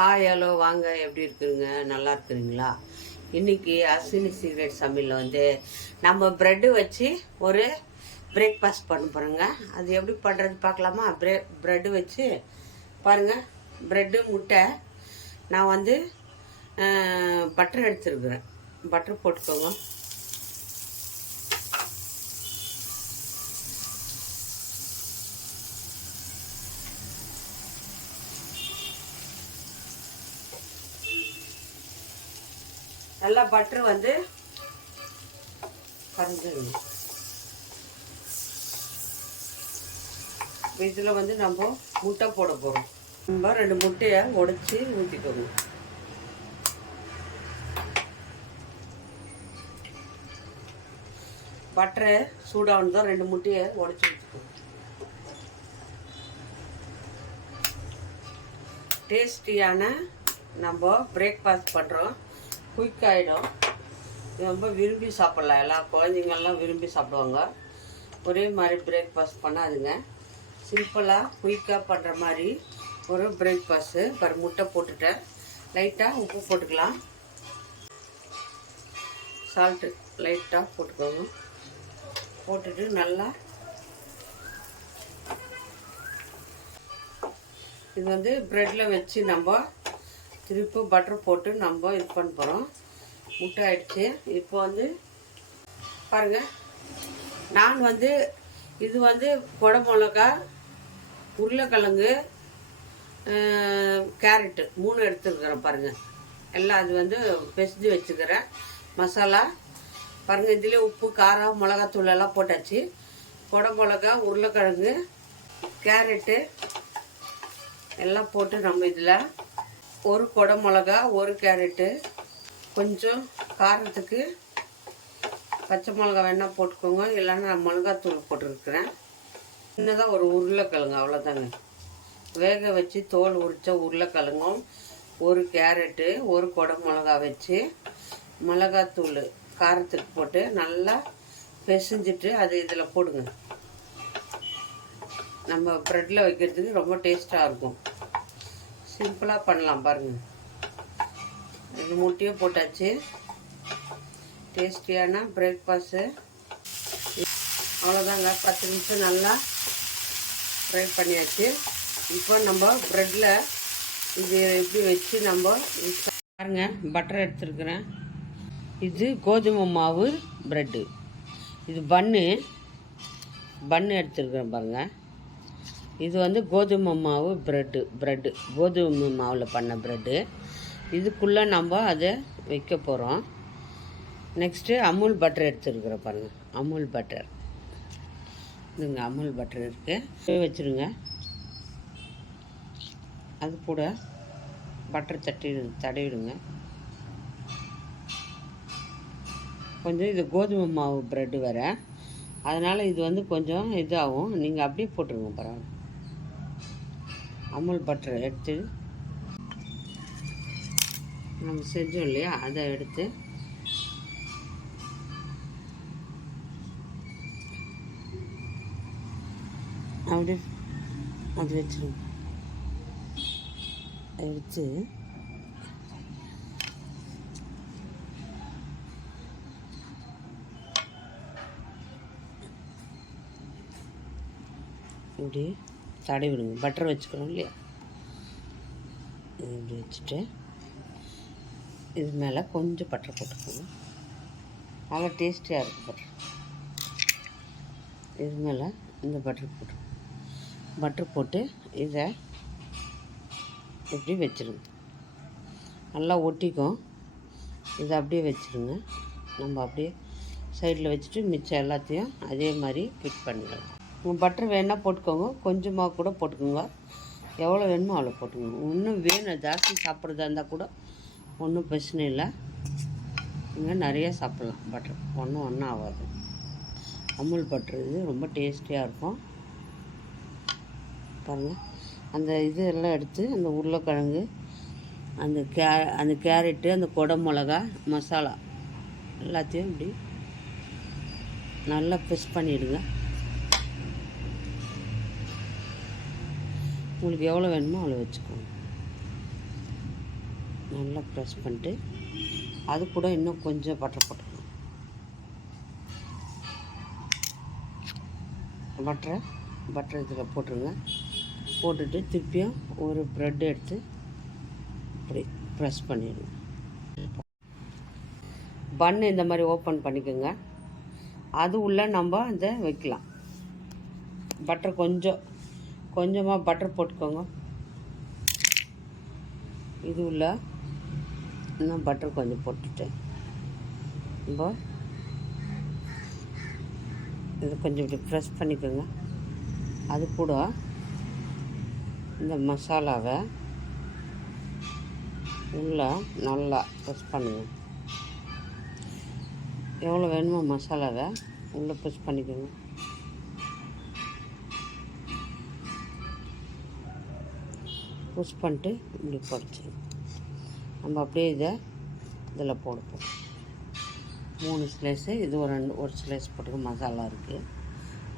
Hi hello வாங்க, எப்படி இருக்குதுங்க? நல்லா இருக்குதுங்களா? இன்றைக்கி அஸ்வினி சீக்ரெட் சமையலில் வந்து நம்ம ப்ரெட்டு வச்சு ஒரு பிரேக்ஃபாஸ்ட் பண்ண போகிறோங்க. அது எப்படி பண்ணுறது பார்க்கலாமா? ப்ரெட்டு வச்சு பாருங்கள். ப்ரெட்டு முட்டை நான் வந்து பட்டர் எடுத்துருக்குறேன். பட்டர் போட்டுக்கோங்க. நல்லா பட்டர் வந்து கரைஞ்சிடணும். இதில் வந்து நம்ம முட்டை போட போகிறோம். நம்ம 2 முட்டையை உடைச்சி ஊற்றிக்கோங்க. பட்டரை சூடானதும் 2 முட்டையை உடைச்சி ஊற்றிக்கோங்க. டேஸ்டியான நம்ம பிரேக்ஃபாஸ்ட் பண்ணுறோம். குயிக் ஆகிடும். ரொம்ப விரும்பி சாப்பிட்லாம். எல்லா குழந்தைங்கள்லாம் விரும்பி சாப்பிடுவாங்க. ஒரே மாதிரி பிரேக்ஃபாஸ்ட் பண்ணாதுங்க. சிம்பிளாக குயிக்காக பண்ணுற மாதிரி ஒரு பிரேக்ஃபாஸ்ட்டு. ஒரு முட்டை போட்டுட்டேன். லைட்டாக உப்பு போட்டுக்கலாம். சால்ட்டு லைட்டாக போட்டுக்கோங்க. போட்டுட்டு நல்லா இது வந்து ப்ரெட்டில் வச்சு நம்ம திருப்பி பட்டர் போட்டு நம்ம இது பண்ண போகிறோம். முட்டை ஆயிடுச்சு. இப்போ வந்து பாருங்கள், நான் வந்து இது வந்து கொடை மிளகா, உருளைக்கிழங்கு, கேரட்டு 3 எடுத்துருக்கிறேன். பாருங்கள், எல்லாம் அது வந்து பெசிஞ்சு வச்சுக்கிறேன். மசாலா பாருங்கள், இதிலே உப்பு, காரம், மிளகாத்தூள் எல்லாம் போட்டாச்சு. கொடை மிளகா, உருளைக்கிழங்கு, கேரட்டு எல்லாம் போட்டு நம்ம இதில் ஒரு கொடை மிளகா, ஒரு கேரட்டு, கொஞ்சம் காரத்துக்கு பச்சை மிளகா வேணால் போட்டுக்கோங்க. இல்லைன்னா நான் மிளகாத்தூள் போட்டுருக்குறேன். சின்னதாக ஒரு உருளைக்கிழங்கு, அவ்வளோதாங்க. வேக வச்சு தோல் உரித்த உருளைக்கிழங்கும், ஒரு கேரட்டு, ஒரு கொடை மிளகா வச்சு மிளகாத்தூள் காரத்துக்கு போட்டு நல்லா பிசைஞ்சிட்டு அது இதில் போடுங்க. நம்ம ப்ரெட்டில் வைக்கிறதுக்கு ரொம்ப டேஸ்ட்டாக இருக்கும். சிம்பிளாக பண்ணலாம் பாருங்கள். இது முட்டையை போட்டாச்சு. டேஸ்டியான பிரேக்ஃபாஸ்ட்டு அவ்வளோதாங்க. 10 நிமிஷம் நல்லா ஃப்ரை பண்ணியாச்சு. இப்போ நம்ம ப்ரெட்டில் இது எப்படி வச்சு நம்ம பாருங்கள். பட்டர் எடுத்துருக்குறேன். இது கோதுமை மாவு ப்ரெட்டு. இது பன்னு எடுத்துருக்குறேன் பாருங்கள். இது வந்து கோதுமை மாவு ப்ரெட்டு கோதுமை மாவில் பண்ண ப்ரெட்டு. இதுக்குள்ளே நம்ம அதை வைக்க போகிறோம். நெக்ஸ்ட்டு அமுல் பட்டர் எடுத்துருக்குறோம் பாருங்கள். அமுல் பட்டர் இதுங்க, அமுல் பட்டர் இருக்குது. வச்சுருங்க. அது கூட பட்டர் தடவிடுங்க. கொஞ்சம் இது கோதுமை மாவு ப்ரெட்டு வேறு, அதனால் இது வந்து கொஞ்சம் இதாகும். நீங்கள் அப்படியே போட்டுருங்க. பரவாயில்ல. அமுல் பட்டர் எடுத்து நம்ம செஞ்சோம் இல்லையா, அதை எடுத்து அப்படியே அது வச்சுருங்க. எடுத்து இப்படி தடவி விடுங்க. பட்டர் வச்சுக்கணும் இல்லையா, இப்படி வச்சுட்டு இது மேலே கொஞ்சம் பட்டர் போட்டுக்கோங்க. நல்லா டேஸ்டியாக இருக்கும் பட்டர். இது மேலே இந்த பட்டர் போட்டு இதை இப்படி வச்சுருங்க. நல்லா ஒட்டிக்கும். இதை அப்படியே வச்சுருங்க. நம்ம அப்படியே சைடில் வச்சுட்டு மிச்சம் எல்லாத்தையும் அதே மாதிரி ஃபிட் பண்ணிடலாம். உங்கள் பட்டர் வேணால் போட்டுக்கோங்க, கொஞ்சமாக கூட போட்டுக்கோங்க. எவ்வளோ வேணுமோ அவ்வளோ போட்டுக்கோங்க. இன்னும் வேணும் ஜாஸ்தி சாப்பிட்றதா இருந்தால் கூட ஒன்றும் பிரச்சனை இல்லை. நீங்கள் நிறையா சாப்பிட்லாம். பட்டர் ஒன்றும் ஆகாது. அமுல் பட்டர் இது ரொம்ப டேஸ்டியாக இருக்கும். பாருங்கள், அந்த இது எல்லாம் எடுத்து அந்த உருளைக்கிழங்கு, அந்த கேரட்டு, அந்த கொடை மிளகா, மசாலா எல்லாத்தையும் இப்படி நல்லா ப்ரெஸ் பண்ணிவிடுங்க. உங்களுக்கு எவ்வளோ வேணுமோ அவ்வளோ வச்சுக்கோங்க. நல்லா ப்ரெஸ் பண்ணிட்டு அது கூட இன்னும் கொஞ்சம் பட்டர் போட்டுக்கணும். பட்டர் இதில் போட்டுருங்க. போட்டுட்டு திருப்பியும் ஒரு ப்ரெட் எடுத்து இப்படி ப்ரெஸ் பண்ணிடுங்க. பன்னு இந்த மாதிரி ஓப்பன் பண்ணிக்கோங்க. அது உள்ளே நம்ம இதை வைக்கலாம். பட்டர் கொஞ்சமாக பட்டர் போட்டுக்கோங்க. இது உள்ள இன்னும் பட்டர் கொஞ்சம் போட்டுட்டு நம்ம இதை கொஞ்சம் இப்படி ப்ரெஸ் பண்ணிக்கோங்க. அது கூட இந்த மசாலாவை உள்ளே நல்லா ப்ரெஸ் பண்ணுங்க. எவ்வளோ வேணுமோ மசாலாவை உள்ளே ப்ரெஸ் பண்ணிக்கோங்க. புஷ் பண்ணிட்டு இப்படி பொடிச்சு நம்ம அப்படியே இதில் போடுவோம். 3 ஸ்லைஸு, இது ஒரு ஸ்லைஸ் போட்டுக்க. மசாலா இருக்குது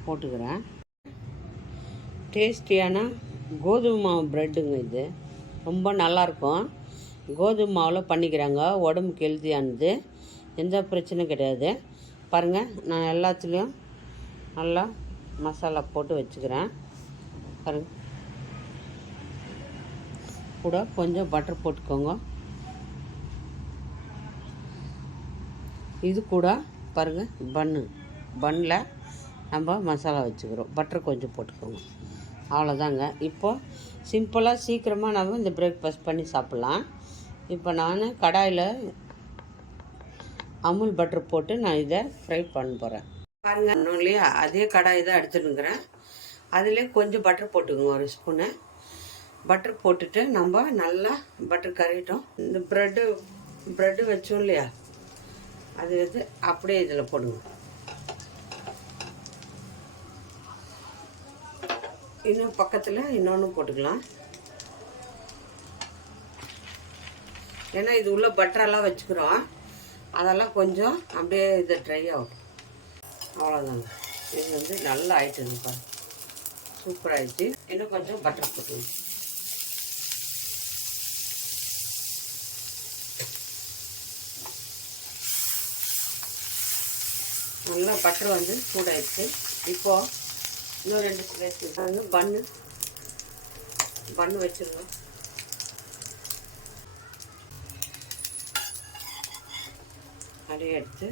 போட்டுக்கிறேன். டேஸ்டியான கோதுமை மாவு ப்ரெட்டுங்க. இது ரொம்ப நல்லாயிருக்கும். கோதுமை மாவில் பண்ணிக்கிறாங்க. உடம்புக்கு ஹெல்த்தியானது. எந்த பிரச்சனையும் கிடையாது. பாருங்கள், நான் எல்லாத்துலேயும் நல்லா மசாலா போட்டு வச்சுக்கிறேன். பாருங்கள், கூட கொஞ்சம் பட்டர் போட்டுக்கோங்க. இது கூட பாருங்கள், பன்னில் நம்ம மசாலா வச்சுக்கிறோம். பட்டர் கொஞ்சம் போட்டுக்கோங்க. அவ்வளோதாங்க. இப்போது சிம்பிளாக சீக்கிரமாக நம்ம இந்த பிரேக்ஃபாஸ்ட் பண்ணி சாப்பிட்லாம். இப்போ நான் கடாயில் அமுல் பட்டர் போட்டு நான் இதை ஃப்ரை பண்ண போகிறேன். பாருங்கள், இன்னும் இல்லையா, அதே கடாய் தான் எடுத்துட்டுங்கிறேன். அதிலே கொஞ்சம் பட்டர் போட்டுக்கோங்க. ஒரு ஸ்பூனு பட்டர் போட்டுட்டு நம்ம நல்லா பட்டர் கறிட்டோம். இந்த ப்ரெட்டு வச்சோம் இல்லையா, அது அப்படியே இதில் போடுங்க. இன்னும் பக்கத்தில் இன்னொன்று போட்டுக்கலாம். ஏன்னா இது உள்ள பட்டரெல்லாம் வச்சுக்கிறோம். அதெல்லாம் கொஞ்சம் அப்படியே இது ட்ரை ஆகும். அவ்வளோதாங்க. இது நல்லா ஆயிட்டுங்க. பாருங்க, சூப்பராகிடுச்சு. இன்னும் கொஞ்சம் பட்டர் போட்டுங்க. நல்லா பட்டர் சூடாயிடுச்சு. இப்போது இன்னும் 2 ஸ்லைஸ் பன்னு வச்சுருங்க. அப்படியே எடுத்து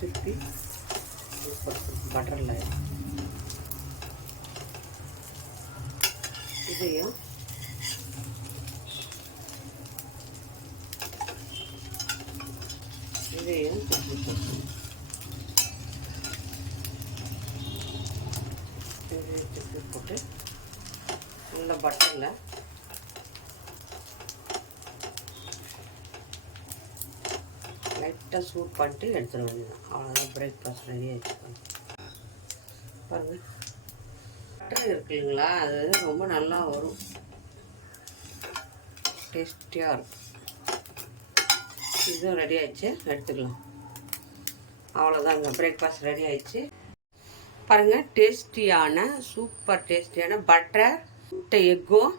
திருப்பி பட்டரில் இதையும் போட்டு நல்லா பட்டரில் லைட்டாக சூட் பண்ணிட்டு எடுத்துட வேண்டியதான். அவ்வளோதான், பிரேக்ஃபாஸ்ட் ரெடி ஆகிடுச்சு. பாருங்கள், பட்டர் இருக்கு இல்லைங்களா, அது ரொம்ப நல்லா வரும். டேஸ்டியாக இருக்கும். இதுவும் ரெடி ஆகிடுச்சு, எடுத்துக்கலாம். அவ்வளோதாங்க, பிரேக்ஃபாஸ்ட் ரெடி ஆகிடுச்சு. பாருங்கள், டேஸ்டியான சூப்பர் டேஸ்டியான பட்டர் எக்கும்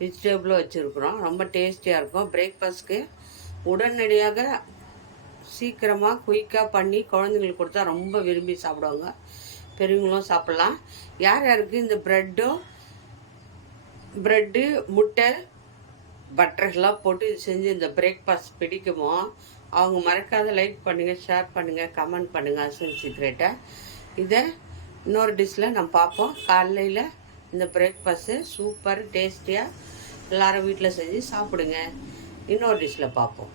வெஜிடபிளும் வச்சுருக்குறோம். ரொம்ப டேஸ்டியாக இருக்கும். பிரேக்ஃபாஸ்ட்க்கு உடனடியாக சீக்கிரமாக குயிக்காக பண்ணி குழந்தைங்களுக்கு கொடுத்தா ரொம்ப விரும்பி சாப்பிடுவாங்க. பெரியவங்களும் சாப்பிட்லாம். யார் யாருக்கு இந்த ப்ரெட்டு முட்டை பட்டர்லாம் போட்டு இது செஞ்சு இந்த பிரேக்ஃபாஸ்ட் பிடிக்குமோ அவங்க மறக்காத லைக் பண்ணுங்கள், ஷேர் பண்ணுங்கள், கமெண்ட் பண்ணுங்கள். அஸ்வின் சீக்ரெட்டை இதை இன்னொரு டிஷ்ஷில் நம்ம பார்ப்போம். காலையில் இந்த பிரேக்ஃபாஸ்ட்டு சூப்பர் டேஸ்டியாக எல்லோரும் வீட்டில் செஞ்சு சாப்பிடுங்க. இன்னொரு டிஷ்ஷில் பார்ப்போம்.